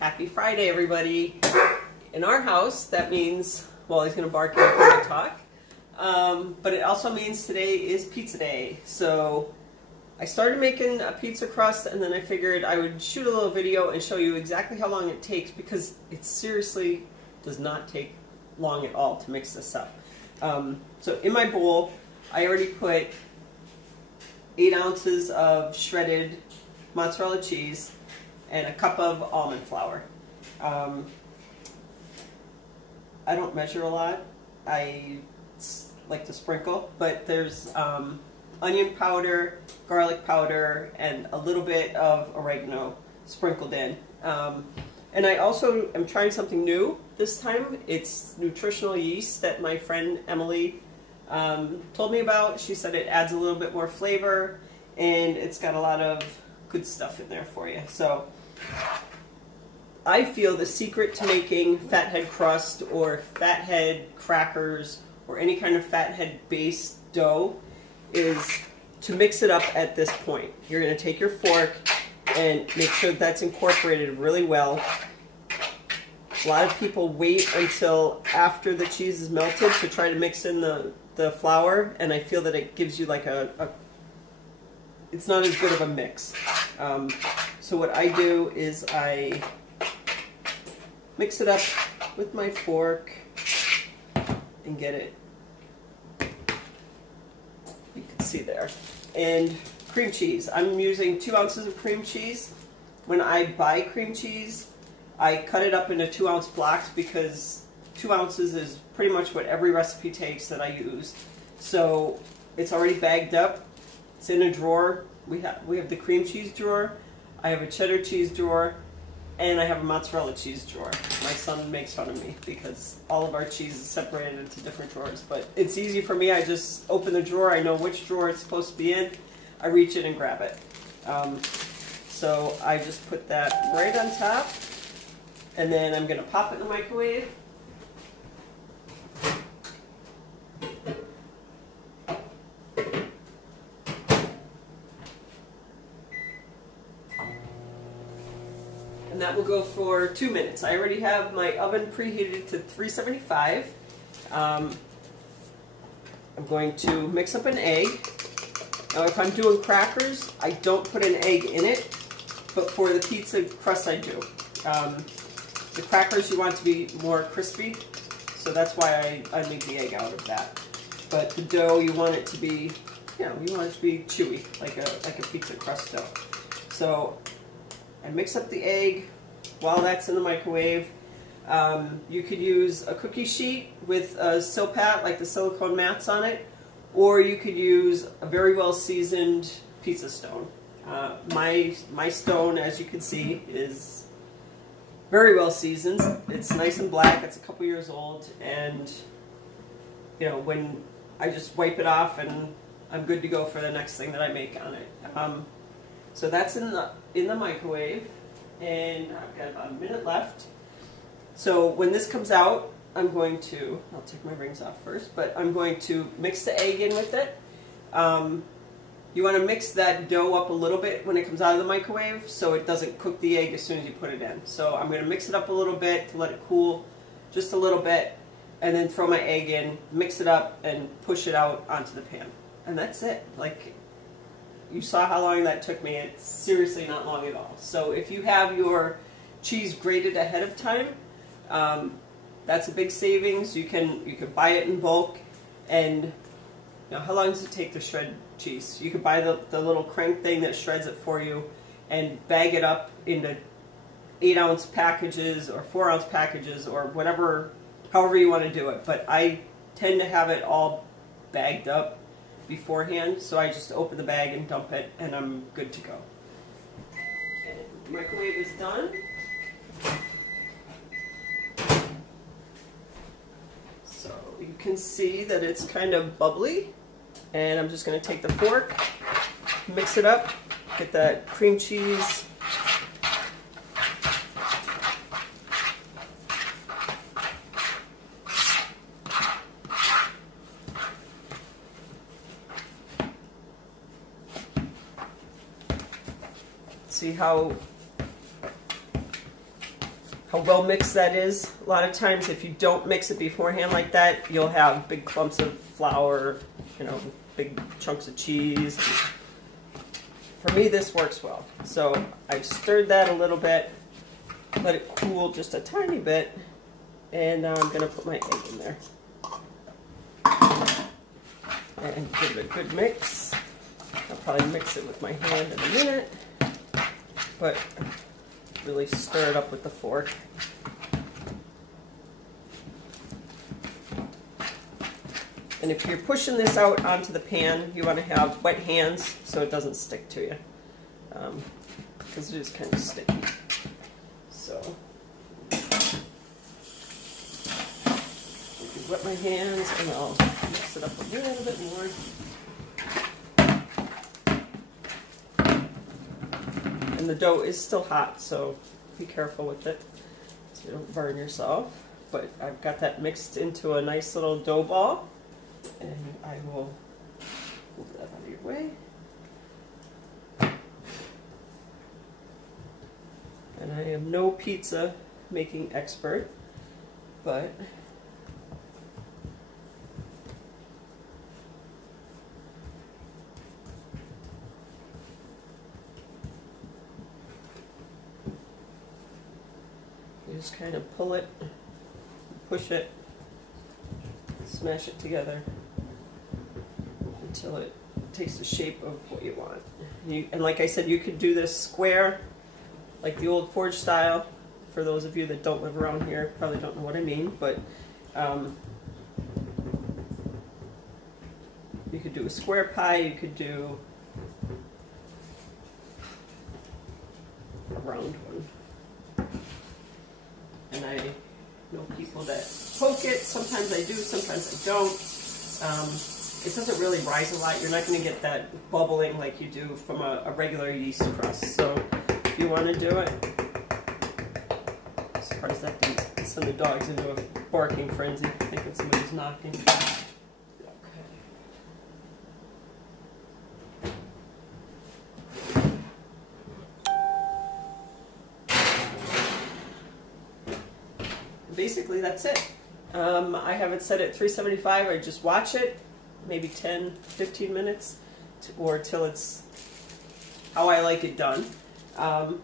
Happy Friday, everybody. In our house, that means, well, he's going to bark every time I talk. But it also means today is pizza day. So I started making a pizza crust, and then I figured I would shoot a little video and show you exactly how long it takes, because it seriously does not take long at all to mix this up. So in my bowl, I already put 8 ounces of shredded mozzarella cheese and a cup of almond flour. I don't measure a lot. I like to sprinkle, but there's onion powder, garlic powder, and a little bit of oregano sprinkled in. And I also am trying something new this time. It's nutritional yeast that my friend Emily told me about. She said it adds a little bit more flavor, and it's got a lot of good stuff in there for you. So I feel the secret to making Fathead crust or Fathead crackers or any kind of Fathead based dough is to mix it up at this point. You're going to take your fork and make sure that's incorporated really well. A lot of people wait until after the cheese is melted to try to mix in the flour, and I feel that it gives you like it's not as good of a mix. So what I do is I mix it up with my fork and get it, you can see there. And cream cheese. I'm using 2 ounces of cream cheese. When I buy cream cheese, I cut it up into 2-ounce blocks because 2 ounces is pretty much what every recipe takes that I use. So it's already bagged up. It's in a drawer. We have the cream cheese drawer. I have a cheddar cheese drawer, and I have a mozzarella cheese drawer. My son makes fun of me because all of our cheese is separated into different drawers, but it's easy for me. I just open the drawer. I know which drawer it's supposed to be in. I reach in and grab it. So I just put that right on top, and then I'm going to pop it in the microwave. And that will go for 2 minutes. I already have my oven preheated to 375. I'm going to mix up an egg. Now if I'm doing crackers, I don't put an egg in it, but for the pizza crust I do. The crackers you want to be more crispy, so that's why I make the egg out of that. But the dough, you want it to be, you want it to be chewy, like a pizza crust dough. So I mix up the egg while that's in the microwave. You could use a cookie sheet with a silpat, like the silicone mats on it, or you could use a very well seasoned pizza stone. My stone, as you can see, is very well seasoned. It's nice and black. It's a couple years old, and when I just wipe it off, and I'm good to go for the next thing that I make on it. So that's in the microwave, and I've got about a minute left. So when this comes out, I'll take my rings off first, but I'm going to mix the egg in with it. You want to mix that dough up a little bit when it comes out of the microwave so it doesn't cook the egg as soon as you put it in. So I'm going to mix it up a little bit to let it cool just a little bit, and then throw my egg in, mix it up, and push it out onto the pan. And that's it. Like, you saw how long that took me. It's seriously not long at all. So if you have your cheese grated ahead of time, that's a big savings. You can buy it in bulk. And how long does it take to shred cheese? You could buy the little crank thing that shreds it for you and bag it up into 8-ounce packages or 4-ounce packages or whatever, however you want to do it. But I tend to have it all bagged up beforehand, so I just open the bag and dump it, and I'm good to go. And the microwave is done. So you can see that it's kind of bubbly, and I'm just going to take the fork, mix it up, get that cream cheese. See how how well mixed that is. A lot of times if you don't mix it beforehand like that, you'll have big clumps of flour, you know, big chunks of cheese. For me, this works well. So I stirred that a little bit, let it cool just a tiny bit, and now I'm going to put my egg in there. And give it a good mix. I'll probably mix it with my hand in a minute, but really stir it up with the fork. And if you're pushing this out onto the pan, you want to have wet hands so it doesn't stick to you, because it is kind of sticky. So I can wet my hands and I'll mix it up a little bit more. And the dough is still hot, so be careful with it so you don't burn yourself. But I've got that mixed into a nice little dough ball, and I will move that out of your way. And I am no pizza making expert, but you just kind of pull it, push it, smash it together until it takes the shape of what you want. And like I said, you could do this square, like the old forge style. For those of you that don't live around here, probably don't know what I mean, but you could do a square pie, you could do a round one. And I know people that poke it. Sometimes I do, sometimes I don't. It doesn't really rise a lot. You're not going to get that bubbling like you do from a regular yeast crust. So if you want to do it, I'm surprised that didn't send the dogs into a barking frenzy, thinking somebody's knocking. Basically that's it. I have it set at 375. I just watch it maybe 10-15 minutes or till it's how I like it done, and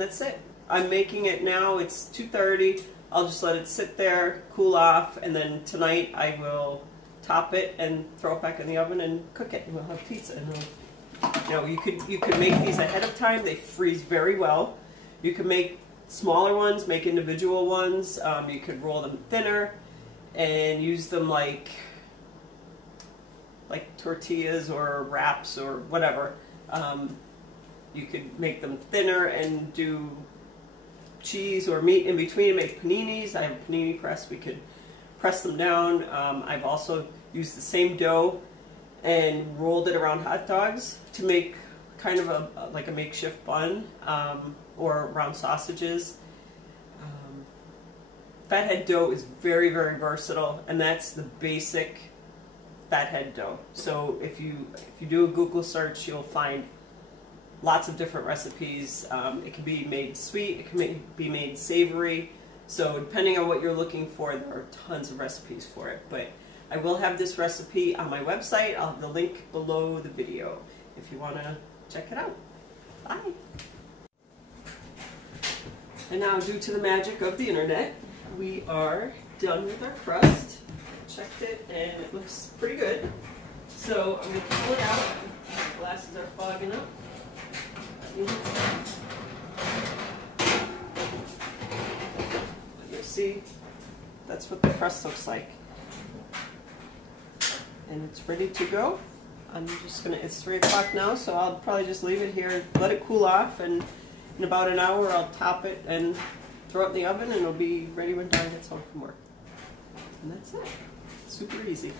that's it. I'm making it now. It's 2:30. I'll just let it sit there, cool off, and then tonight I will top it and throw it back in the oven and cook it, and we'll have pizza. And you know, you could make these ahead of time. They freeze very well. You could make smaller ones, make individual ones. You could roll them thinner and use them like tortillas or wraps or whatever. You could make them thinner and do cheese or meat in between and make paninis. I have a panini press. We could press them down. I've also used the same dough and rolled it around hot dogs to make kind of like a makeshift bun, or around sausages. Fathead dough is very, very versatile, and that's the basic Fathead dough. So if you do a Google search, you'll find lots of different recipes. It can be made sweet, it can be made savory. So depending on what you're looking for, there are tons of recipes for it. But I will have this recipe on my website. I'll have the link below the video if you want to check it out. Bye. And now, due to the magic of the internet, we are done with our crust. Checked it and it looks pretty good. So I'm going to pull it out. My glasses are fogging up. You'll see that's what the crust looks like. And it's ready to go. I'm just going to, it's 3 o'clock now, so I'll probably just leave it here, let it cool off, and in about an hour I'll top it and throw it in the oven, and it'll be ready when Don gets home from work. And that's it. Super easy.